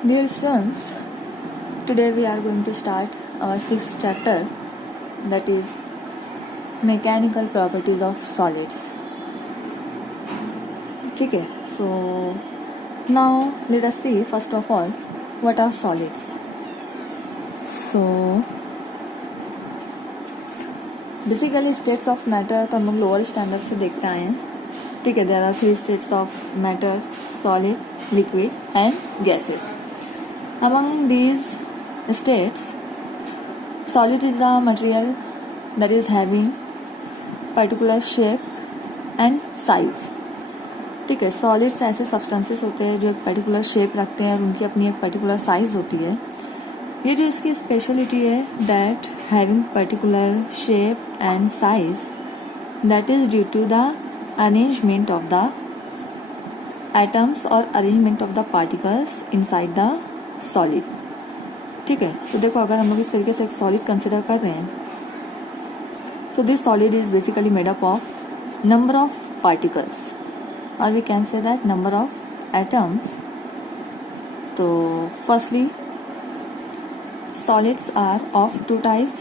Dear students, today we are going to start our sixth chapter, that is mechanical properties of solids. Okay, so now let us see first of all what are solids. So basically states of matter तो हम लोग lower standard से देखते आए हैं. ठीक है, there are three states of matter: solid, liquid and gases. Among these states, solid is the material that is having particular shape and size. ठीक है, सॉलिड्स ऐसे सब्सटेंसेस होते हैं जो एक पर्टिकुलर शेप रखते हैं और उनकी अपनी एक पर्टिकुलर साइज होती है. ये जो इसकी स्पेशलिटी है, that having particular shape and size, that is due to the arrangement of the atoms और arrangement of the particles inside the solid. ठीक है, तो देखो अगर हम लोग इस तरीके से एक सॉलिड कंसिडर कर रहे हैं, so this solid is basically made up of number of particles और we can say that number of atoms. तो firstly solids are of two types.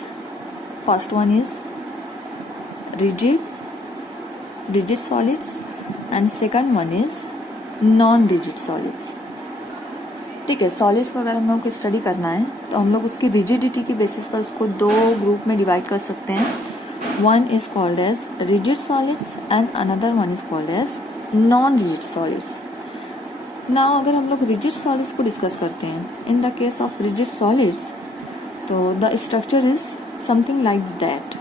First one is rigid solids and second one is non-rigid solids. ठीक है, solids को अगर हम लोग को study करना है तो हम लोग उसकी रिजिडिटी की बेसिस पर उसको दो ग्रुप में डिवाइड कर सकते हैं. One is called as rigid solids and another one is called as non rigid solids. Now अगर हम लोग रिजिड सॉलिड्स को डिस्कस करते हैं, in the case of rigid solids तो the structure is something like that.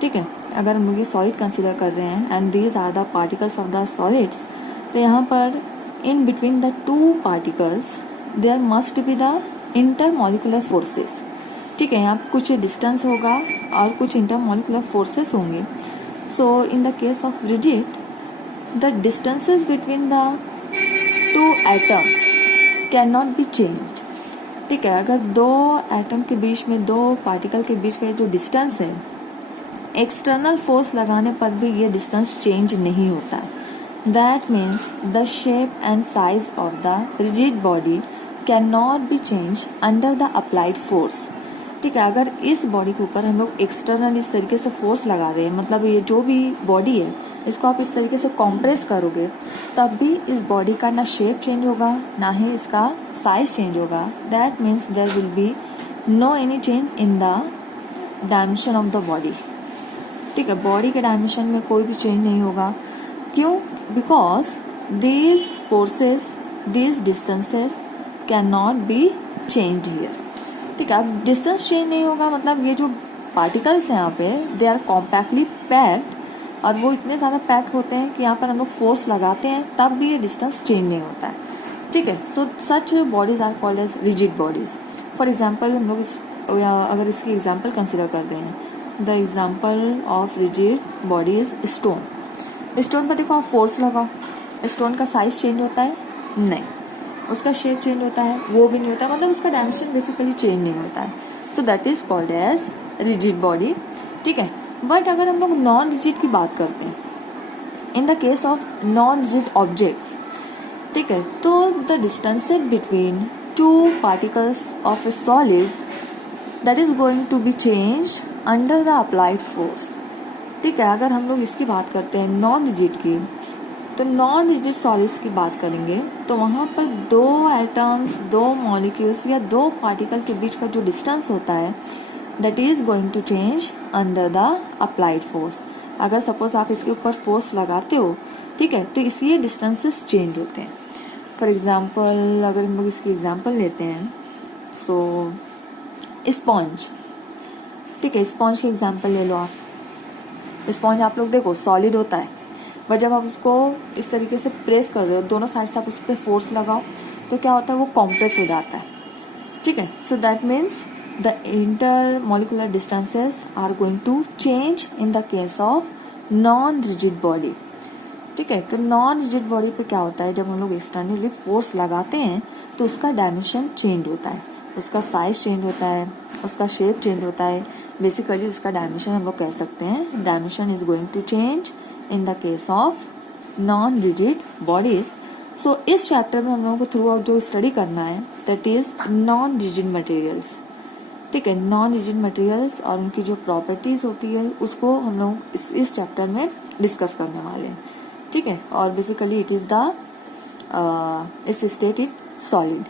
ठीक है, अगर हम लोग ये सॉलिड कंसिडर कर रहे हैं and these are the particles of the solids, तो यहाँ पर in between the two particles there must be the intermolecular forces. ठीक है, यहाँ पर कुछ डिस्टेंस होगा और कुछ इंटरमॉलिक्यूलर फोर्सेस होंगे. So in the case of rigid the distances between the two atom can not be changed. ठीक है, अगर दो एटम के बीच में, दो पार्टिकल के बीच का जो डिस्टेंस है, एक्सटर्नल फोर्स लगाने पर भी ये डिस्टेंस चेंज नहीं होता है. That means the shape and size of the rigid body can not B change under the applied force. ठीक है, अगर इस बॉडी के ऊपर हम लोग एक्सटर्नल इस तरीके से फोर्स लगा रहे हैं, मतलब ये जो भी बॉडी है इसको आप इस तरीके से कॉम्प्रेस करोगे, तब भी इस बॉडी का ना शेप चेंज होगा ना ही इसका साइज चेंज होगा. That means there will be no any change in the dimension of the body. ठीक है, बॉडी के डायमेंशन में कोई भी चेंज नहीं होगा. क्यों? Because these forces, these distances can not B change here. ठीक है, अब डिस्टेंस चेंज नहीं होगा मतलब ये जो पार्टिकल्स हैं यहाँ पे, दे आर कॉम्पैक्टली पैक्ड और वो इतने ज्यादा पैक्ड होते हैं कि यहाँ पर हम लोग फोर्स लगाते हैं तब भी ये डिस्टेंस चेंज नहीं होता है. ठीक है, so such bodies are called as rigid bodies. For example हम लोग अगर इसकी एग्जाम्पल कंसिडर कर रहे हैं, the example of rigid body is stone. Stone पर देखो आप फोर्स लगाओ, स्टोन का साइज चेंज होता है? नहीं. उसका शेप चेंज होता है? वो भी नहीं होता, मतलब उसका डायमेंशन बेसिकली चेंज नहीं होता है. So that is called as rigid body. ठीक है, बट अगर हम लोग नॉन रिजिड की बात करते हैं, in the case of non rigid objects, ठीक है, तो the distance between two particles of a solid that is going to be change under the applied force. ठीक है, अगर हम लोग इसकी बात करते हैं नॉन रिजिड की, तो नॉन रिजिड सॉलिड्स की बात करेंगे तो वहां पर दो एटम्स, दो मॉलिक्यूल्स या दो पार्टिकल के बीच का जो डिस्टेंस होता है that is going to change under the applied force. अगर सपोज आप इसके ऊपर फोर्स लगाते हो, ठीक है, तो इसलिए डिस्टेंसेस चेंज होते हैं. फॉर एग्जाम्पल अगर हम लोग इसकी एग्जाम्पल लेते हैं, सो स्पॉन्ज. ठीक है, स्पॉन्ज की एग्जाम्पल ले लो आप. स्पॉन्ज आप लोग देखो सॉलिड होता है, बट जब आप उसको इस तरीके से प्रेस कर रहे हो, दोनों साइड से आप उस पर फोर्स लगाओ तो क्या होता है, वो कॉम्प्रेस हो जाता है. ठीक है, so that means the intermolecular distances are going to change in the case of non rigid body. ठीक है, तो नॉन रिजिड बॉडी पे क्या होता है, जब हम लोग एक्सटर्नली फोर्स लगाते हैं तो उसका डायमेंशन चेंज होता है, उसका साइज चेंज होता है, उसका शेप चेंज होता है. बेसिकली उसका डायमेंशन हम लोग कह सकते हैं, dimension is going to change in the case of non rigid bodies. So इस चैप्टर में हम लोगों को थ्रू आउट जो स्टडी करना है that is non rigid materials. ठीक है, नॉन रिजिड मटेरियल्स और उनकी जो प्रॉपर्टीज होती है उसको हम लोग इस चैप्टर में डिस्कस करने वाले हैं। ठीक है, और बेसिकली इट इज द इस स्टेटेड सॉलिड।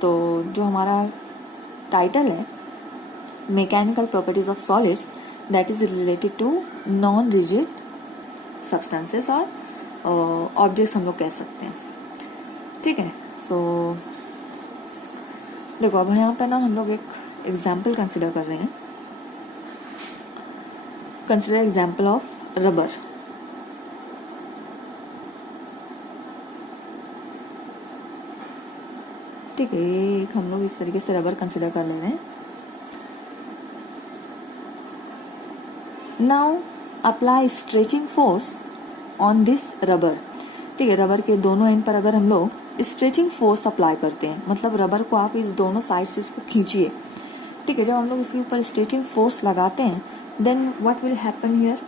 तो जो हमारा टाइटल है mechanical properties of solids, that is related to non rigid substances और ऑब्जेक्ट्स हम लोग कह सकते हैं। ठीक है, सो देखो अब यहाँ पे ना हम लोग एक एग्जाम्पल कंसिडर कर रहे हैं। Consider example of rubber. ठीक है, ये हम लोग इस तरीके से रबर कंसिडर कर ले रहे हैं। Now apply stretching force on this rubber. ठीक है, रबर के दोनों एंड पर अगर हम लोग स्ट्रेचिंग फोर्स अप्लाई करते हैं, मतलब रबर को आप इस दोनों साइड से इसको खींचिए। ठीक है, जब हम लोग इसके ऊपर स्ट्रेचिंग फोर्स लगाते हैं then what will happen here.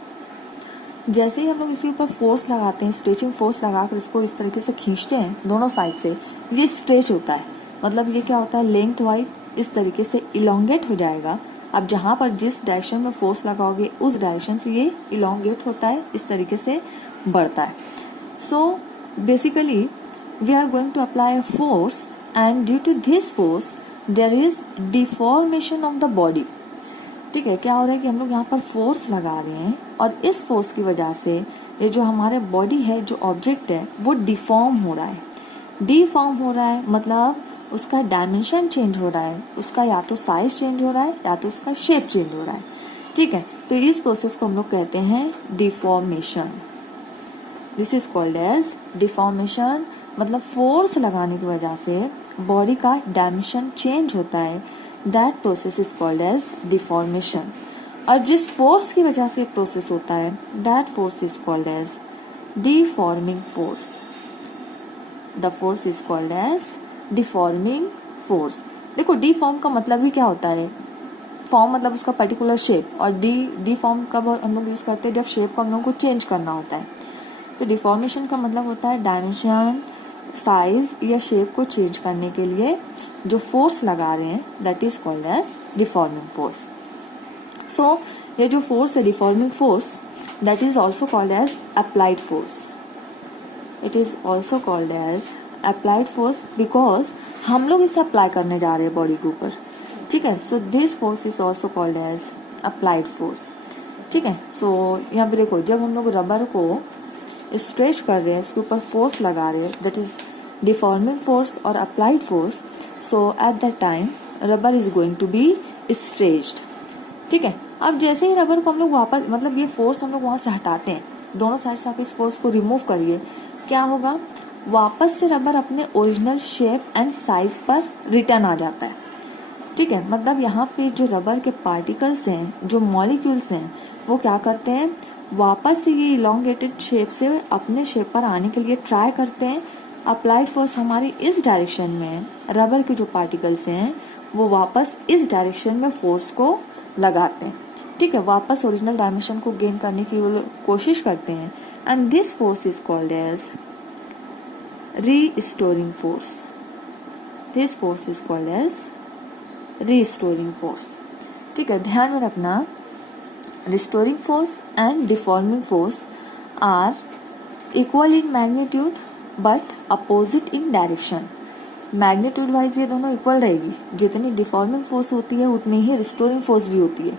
जैसे ही हम लोग इसके ऊपर फोर्स लगाते हैं, स्ट्रेचिंग फोर्स लगाकर इसको इस तरीके से खींचते हैं दोनों साइड से, ये स्ट्रेच होता है। मतलब ये क्या होता है, लेंथ वाइज इस तरीके से इलोंगेट हो जाएगा। अब जहां पर जिस डायरेक्शन में फोर्स लगाओगे उस डायरेक्शन से ये इलोंगेट होता है, इस तरीके से बढ़ता है। So basically we are going to apply a force and due to this force there is deformation of the body. ठीक है, क्या हो रहा है कि हम लोग यहाँ पर फोर्स लगा रहे हैं और इस फोर्स की वजह से ये जो हमारे बॉडी है, जो ऑब्जेक्ट है, वो डिफॉर्म हो रहा है। डिफॉर्म हो रहा है मतलब उसका डायमेंशन चेंज हो रहा है, उसका या तो साइज चेंज हो रहा है या तो उसका शेप चेंज हो रहा है। ठीक है, तो इस प्रोसेस को हम लोग कहते हैं deformation. This is called as deformation. मतलब फोर्स लगाने की वजह से बॉडी का डायमेंशन चेंज होता है, that process is called as deformation. और जिस फोर्स की वजह से प्रोसेस होता है that force is called as deforming force. The force is called as deforming force. देखो डिफॉर्म का मतलब ही क्या होता है, फॉर्म मतलब उसका पर्टिकुलर शेप, और डिफॉर्म कब हम लोग यूज करते हैं, जब शेप को हम लोग को चेंज करना होता है। तो डिफॉर्मेशन का मतलब होता है डायमेंशन, साइज या शेप को चेंज करने के लिए जो फोर्स लगा रहे हैं, that is called as deforming force. So ये जो फोर्स है deforming force, that is also called as applied force. It is also called as applied force because हम लोग इसे अप्लाई करने जा रहे हैं बॉडी के ऊपर। ठीक है, so this force is also called as applied force. ठीक है, सो यहाँ पे देखो जब हम लोग रबर को स्ट्रेच कर रहे हैं, इसके ऊपर फोर्स लगा रहे हैं, दैट इज डिफॉर्मिंग फोर्स और applied force. So at that time rubber is going to be stretched. ठीक है, अब जैसे ही रबर को हम लोग वापस, मतलब ये फोर्स हम लोग वहां से हटाते हैं, दोनों साइड से आप इस फोर्स को रिमूव करिए, क्या होगा, वापस से रबर अपने ओरिजिनल शेप एंड साइज पर रिटर्न आ जाता है। ठीक है, मतलब यहाँ पे जो रबर के पार्टिकल्स हैं, जो मॉलिक्यूल्स हैं, वो क्या करते हैं, वापस से ये इलोंगेटेड शेप से अपने शेप पर आने के लिए ट्राई करते हैं। अप्लाइड फोर्स हमारी इस डायरेक्शन में, रबर के जो पार्टिकल्स हैं वो वापस इस डायरेक्शन में फोर्स को लगाते हैं। ठीक है, वापस ओरिजिनल डायमेंशन को गेन करने की वो कोशिश करते हैं, and this force is called as restoring force. This force is called as restoring force. ठीक है, ध्यान में रखना, restoring force and deforming force are equal in magnitude but opposite in direction. Magnitude wise ये दोनों इक्वल रहेगी, जितनी deforming force होती है उतनी ही रिस्टोरिंग फोर्स भी होती है,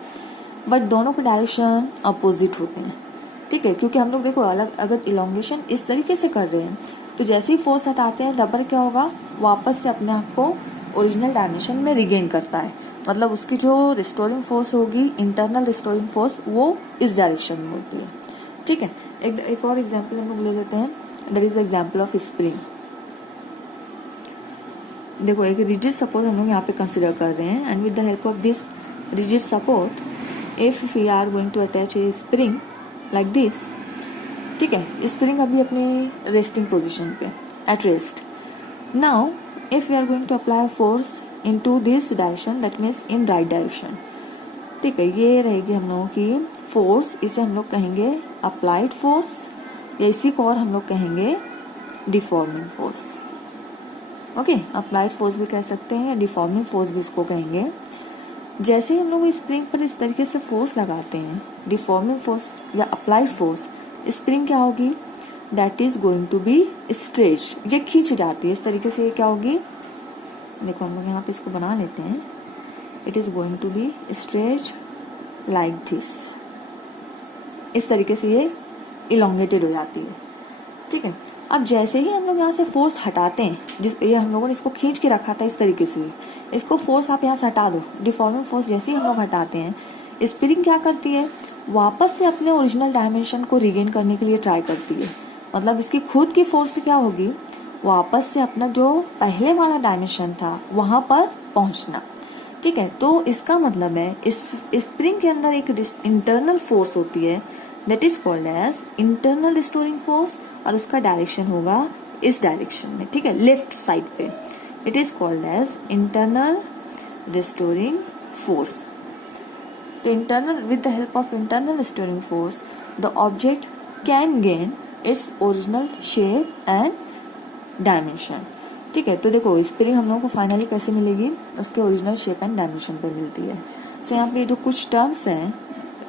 बट दोनों के डायरेक्शन अपोजिट होते हैं। ठीक है, क्योंकि हम लोग देखो अलग, अगर इलोंगेशन इस तरीके से कर रहे हैं तो जैसे ही फोर्स हटाते हैं रबर क्या होगा, वापस से अपने आप को ओरिजिनल डायमेंशन में रिगेन करता है। मतलब उसकी जो रिस्टोरिंग फोर्स होगी, इंटरनल रिस्टोरिंग फोर्स, वो इस डायरेक्शन में होती है। ठीक है, एक और एग्जांपल हम लोग ले लेते हैं, that is the example of spring. देखो एक रिजिड सपोर्ट हम लोग यहाँ पे कंसिडर कर रहे हैं, and with the help of this rigid support if we are going to attach a spring like this. ठीक है, स्प्रिंग अभी अपनी रेस्टिंग पोजिशन पे, at rest. Now if we are going to apply force into this direction, that means in right direction। ठीक है, ये रहेगी हम लोगों की फोर्स, इसे हम लोग कहेंगे अप्लाइड फोर्स, या इसी को और हम लोग कहेंगे deforming force. Okay, applied force भी कह सकते हैं या डिफॉर्मिंग फोर्स भी इसको कहेंगे। जैसे ही हम लोग स्प्रिंग पर इस तरीके से फोर्स लगाते हैं, डिफॉर्मिंग फोर्स या अप्लाइड फोर्स, स्प्रिंग क्या होगी, that is going to be stretch, ये खींच जाती है इस तरीके से। ये क्या होगी, देखो हम लोग यहाँ पे इसको बना लेते हैं, it is going to be stretch like this, इस तरीके से ये इलोंगेटेड हो जाती है। ठीक है, अब जैसे ही हम लोग यहाँ से फोर्स हटाते हैं, जिस ये हम लोगों ने इसको खींच के रखा था इस तरीके से, इसको फोर्स आप यहाँ से हटा दो, डिफॉर्मिंग फोर्स जैसे ही हम लोग हटाते हैं, स्प्रिंग क्या करती है, वापस से अपने ओरिजिनल डायमेंशन को रिगेन करने के लिए ट्राई करती है। मतलब इसकी खुद की फोर्स से क्या होगी, वापस से अपना जो पहले वाला डायमेंशन था वहां पर पहुंचना। ठीक है, तो इसका मतलब है इस स्प्रिंग के अंदर एक इंटरनल फोर्स होती है, that is called as internal restoring force, और उसका डायरेक्शन होगा इस डायरेक्शन में। ठीक है, लेफ्ट साइड पे, it is called as internal restoring force. तो internal, with the help of internal restoring force the object can gain its original shape and dimension. ठीक है, तो देखो स्प्रिंग हम लोगों को फाइनली कैसे मिलेगी, उसके ओरिजिनल शेप एंड डायमेंशन पे मिलती है। सो यहाँ पे जो कुछ टर्म्स हैं,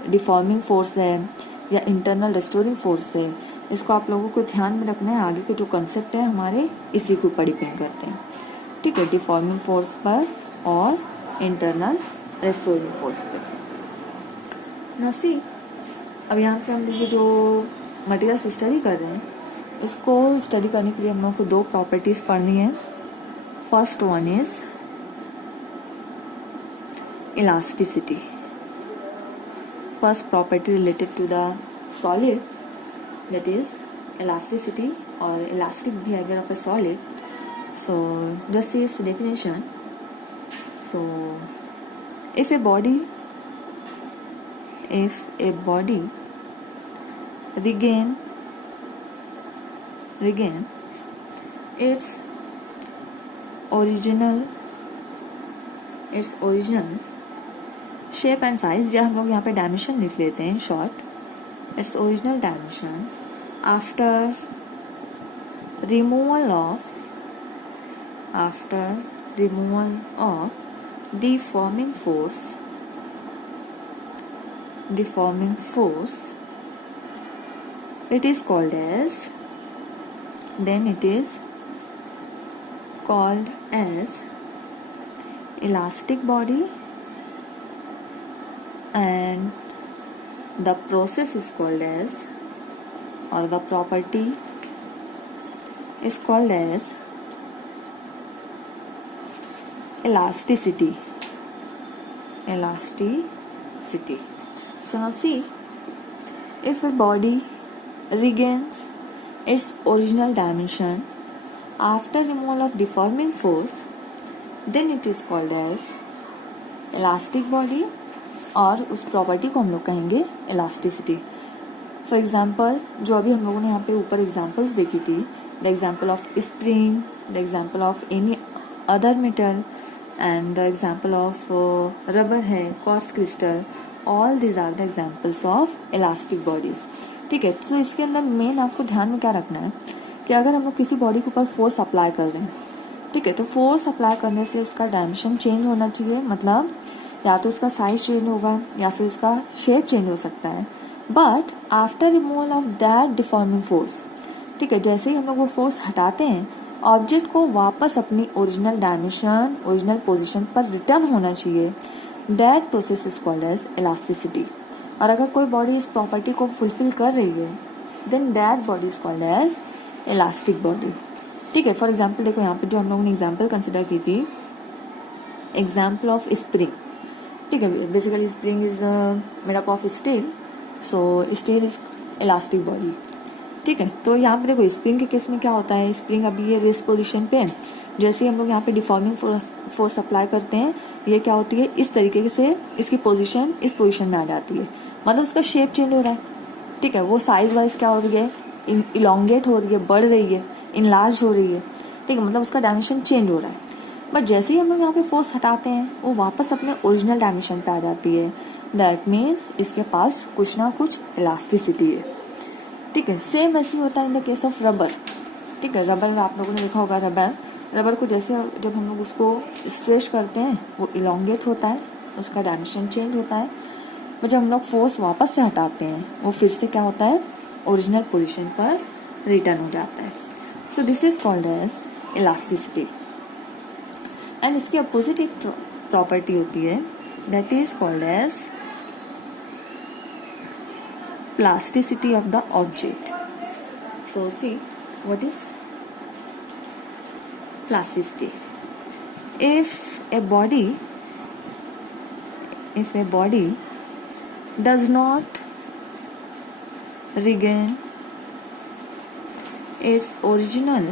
डिफॉर्मिंग फोर्स है या इंटरनल रिस्टोरिंग फोर्स है, इसको आप लोगों को ध्यान में रखना है। आगे के जो कंसेप्ट है हमारे इसी के ऊपर डिपेंड करते हैं। ठीक है, डिफॉर्मिंग फोर्स पर और इंटरनल रिस्टोरिंग फोर्स पे। नसी, अब यहाँ पे हम लोग जो मटेरियल स्टडी कर रहे हैं, इसको स्टडी करने के लिए हम लोग को दो प्रॉपर्टीज पढ़नी है। First one is elasticity. First property related to the solid, that is elasticity or elastic behavior of a solid. So just see its definition. So if a body regains its original shape and size, या हम लोग यहाँ पे dimension लिख लेते हैं in short, its original dimension after removal of deforming force, it is called as elastic body, and the process is called as, or the property is called as elasticity. So now see, if a body regains its original dimension after removal of deforming force, then it is called as elastic body, और उस property को हम लोग कहेंगे elasticity. For example, जो अभी हम लोगों ने यहाँ पे ऊपर एग्जाम्पल्स देखी थी, the example of spring, the example of any other metal, and the example of rubber है, quartz crystal, all these are the examples of elastic bodies. ठीक है, तो इसके अंदर मेन आपको ध्यान में क्या रखना है कि अगर हम लोग किसी बॉडी के ऊपर फोर्स अप्लाई कर रहे हैं, ठीक है, तो फोर्स अप्लाई करने से उसका डायमेंशन चेंज होना चाहिए। मतलब या तो उसका साइज चेंज होगा या फिर उसका शेप चेंज हो सकता है, but after removal of that deforming force, ठीक है, जैसे ही हम लोग वो फोर्स हटाते हैं, ऑब्जेक्ट को वापस अपनी ओरिजिनल डायमेंशन, ओरिजिनल पोजीशन पर रिटर्न होना चाहिए। That process is called as elasticity. और अगर कोई बॉडी इस प्रॉपर्टी को फुलफिल कर रही है, then that body is called as elastic body. ठीक है, फॉर एग्जाम्पल देखो यहाँ पे जो हम लोगों ने एग्जाम्पल कंसिडर की थी, एग्जाम्पल ऑफ स्प्रिंग। ठीक है, basically spring is made up of steel, so steel is elastic body. ठीक है, तो यहाँ पे देखो स्प्रिंग के केस में क्या होता है, स्प्रिंग अभी ये रेस्ट पोजीशन पे है, जैसे ही हम लोग यहाँ पे डिफॉर्मिंग फोर्स अप्लाई करते हैं, ये क्या होती है, इस तरीके से इसकी पोजीशन इस पोजीशन में आ जाती है, मतलब उसका शेप चेंज हो रहा है। ठीक है, वो साइज वाइज क्या हो रही है, इलोंगेट हो रही है, बढ़ रही है, इनलार्ज हो रही है। ठीक है, मतलब उसका डायमेंशन चेंज हो रहा है। बट जैसे ही हम लोग यहाँ पे फोर्स हटाते हैं, वो वापस अपने ओरिजिनल डायमेंशन पे आ जाती है। दैट मीन्स इसके पास कुछ ना कुछ इलास्टिसिटी है। ठीक है, सेम ऐसे होता है इन द केस ऑफ रबर। ठीक है, रबर आप लोगों ने देखा होगा, रबर को जैसे जब हम लोग उसको स्ट्रेच करते हैं वो इलोंगेट होता है, उसका डायमेंशन चेंज होता है, और जब हम लोग फोर्स वापस से हटाते हैं वो फिर से क्या होता है, ओरिजिनल पोजीशन पर रिटर्न हो जाता है. So this is called as elasticity. And इसकी अपोजिट एक प्रॉपर्टी होती है, that is called as plasticity of the object. So see, what is plasticity? If a body does not regain its original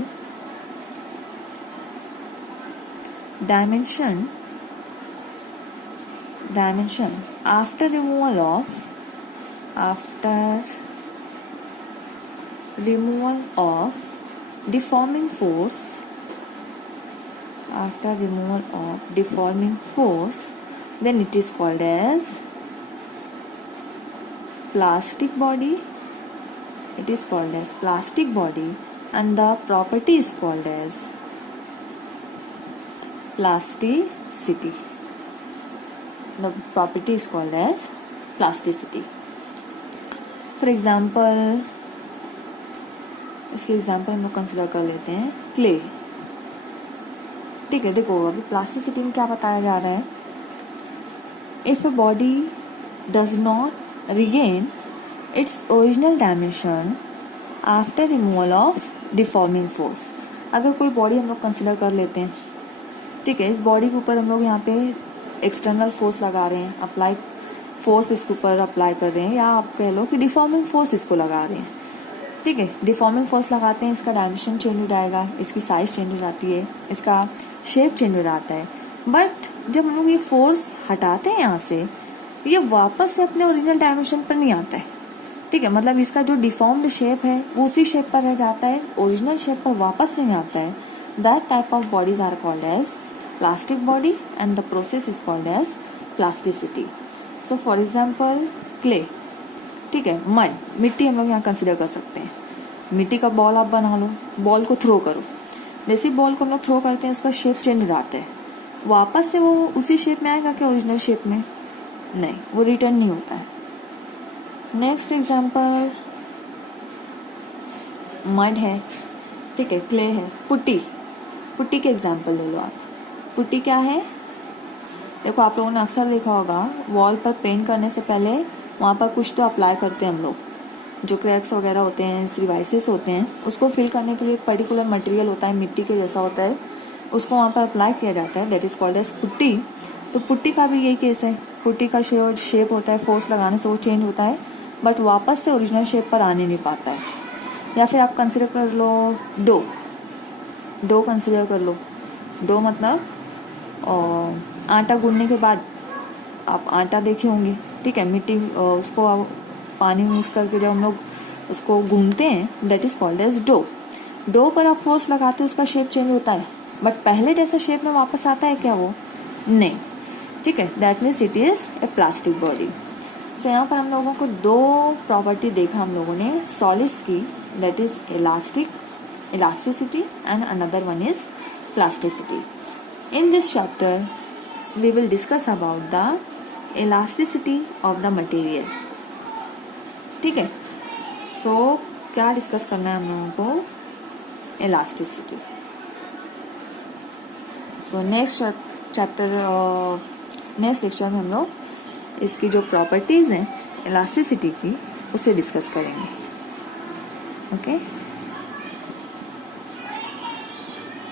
dimension after removal of deforming force, then it is called as plastic body. It is called as plastic body, and the property is called as plasticity. The property is called as plasticity. For example, इसके example हम लोग consider कर लेते हैं clay. ठीक है, देखो अभी प्लास्टिसिटी में क्या बताया जा रहा है, if a body does not regain its original dimension after removal of deforming force. अगर कोई बॉडी हम लोग कंसिडर कर लेते हैं, ठीक है, इस बॉडी के ऊपर हम लोग यहाँ पे एक्सटर्नल फोर्स लगा रहे हैं, अप्लाई फोर्स इसके ऊपर अप्लाई कर रहे हैं, या आप कह लो कि डिफॉर्मिंग फोर्स इसको लगा रहे हैं. ठीक है, डिफॉर्मिंग फोर्स लगाते हैं, इसका डायमेंशन चेंज हो जाएगा, इसकी साइज चेंज हो जाती है, इसका शेप चेंज हो जाता है. बट जब हम लोग ये फोर्स हटाते हैं यहाँ से, ये वापस से अपने ओरिजिनल डायमेंशन पर नहीं आता है. ठीक है, मतलब इसका जो डिफॉर्म्ड शेप है वो उसी शेप पर रह जाता है, ओरिजिनल शेप पर वापस नहीं आता है. That type of bodies are called as plastic body, and the process is called as plasticity. So for example clay, ठीक है, मड, मिट्टी हम लोग यहाँ कंसिडर कर सकते हैं. मिट्टी का बॉल आप बना लो, बॉल को थ्रो करो, जैसे बॉल को हम लोग थ्रो करते हैं उसका शेप चेंज हो जाता है, वापस से वो उसी शेप में आएगा क्या, ओरिजिनल शेप में? नहीं, वो रिटर्न नहीं होता है. नेक्स्ट एग्जाम्पल मड है, ठीक है, क्ले है, पुट्टी के एग्जाम्पल ले लो आप. पुट्टी क्या है, देखो आप लोगों ने अक्सर देखा होगा वॉल पर पेंट करने से पहले वहाँ पर कुछ तो अप्लाई करते हैं हम लोग, जो क्रैक्स वगैरह होते हैं, रिवाइसेस होते हैं, उसको फिल करने के लिए एक पर्टिकुलर मटेरियल होता है, मिट्टी के जैसा होता है, उसको वहाँ पर अप्लाई किया जाता है, that is called as putty. तो पुट्टी का भी यही केस है, पुट्टी का शेप होता है, फोर्स लगाने से वो चेंज होता है, बट वापस से ओरिजिनल शेप पर आने नहीं पाता है. या फिर आप कंसिडर कर लो डो कंसिडर कर लो. डो मतलब आटा गूंदने के बाद आप आटा देखे होंगे, ठीक है, मिट्टी उसको पानी में मिक्स करके जब हम लोग उसको गूंदते हैं, that is called as dough. Dough पर आप फोर्स लगाते हैं, उसका शेप चेंज होता है, बट पहले जैसा शेप में वापस आता है क्या, वो नहीं. ठीक है, that means it is a plastic body. So यहाँ पर हम लोगों को दो प्रॉपर्टी देखा हम लोगों ने सॉलिड्स की, that is elasticity and another one is plasticity. In this chapter, we will discuss about the elasticity of the material. ठीक है, so क्या डिस्कस करना है हम लोगों को, elasticity. So नेक्स्ट लेक्चर में हम लोग इसकी जो प्रॉपर्टीज हैं इलास्टिसिटी की, उसे डिस्कस करेंगे. ओके.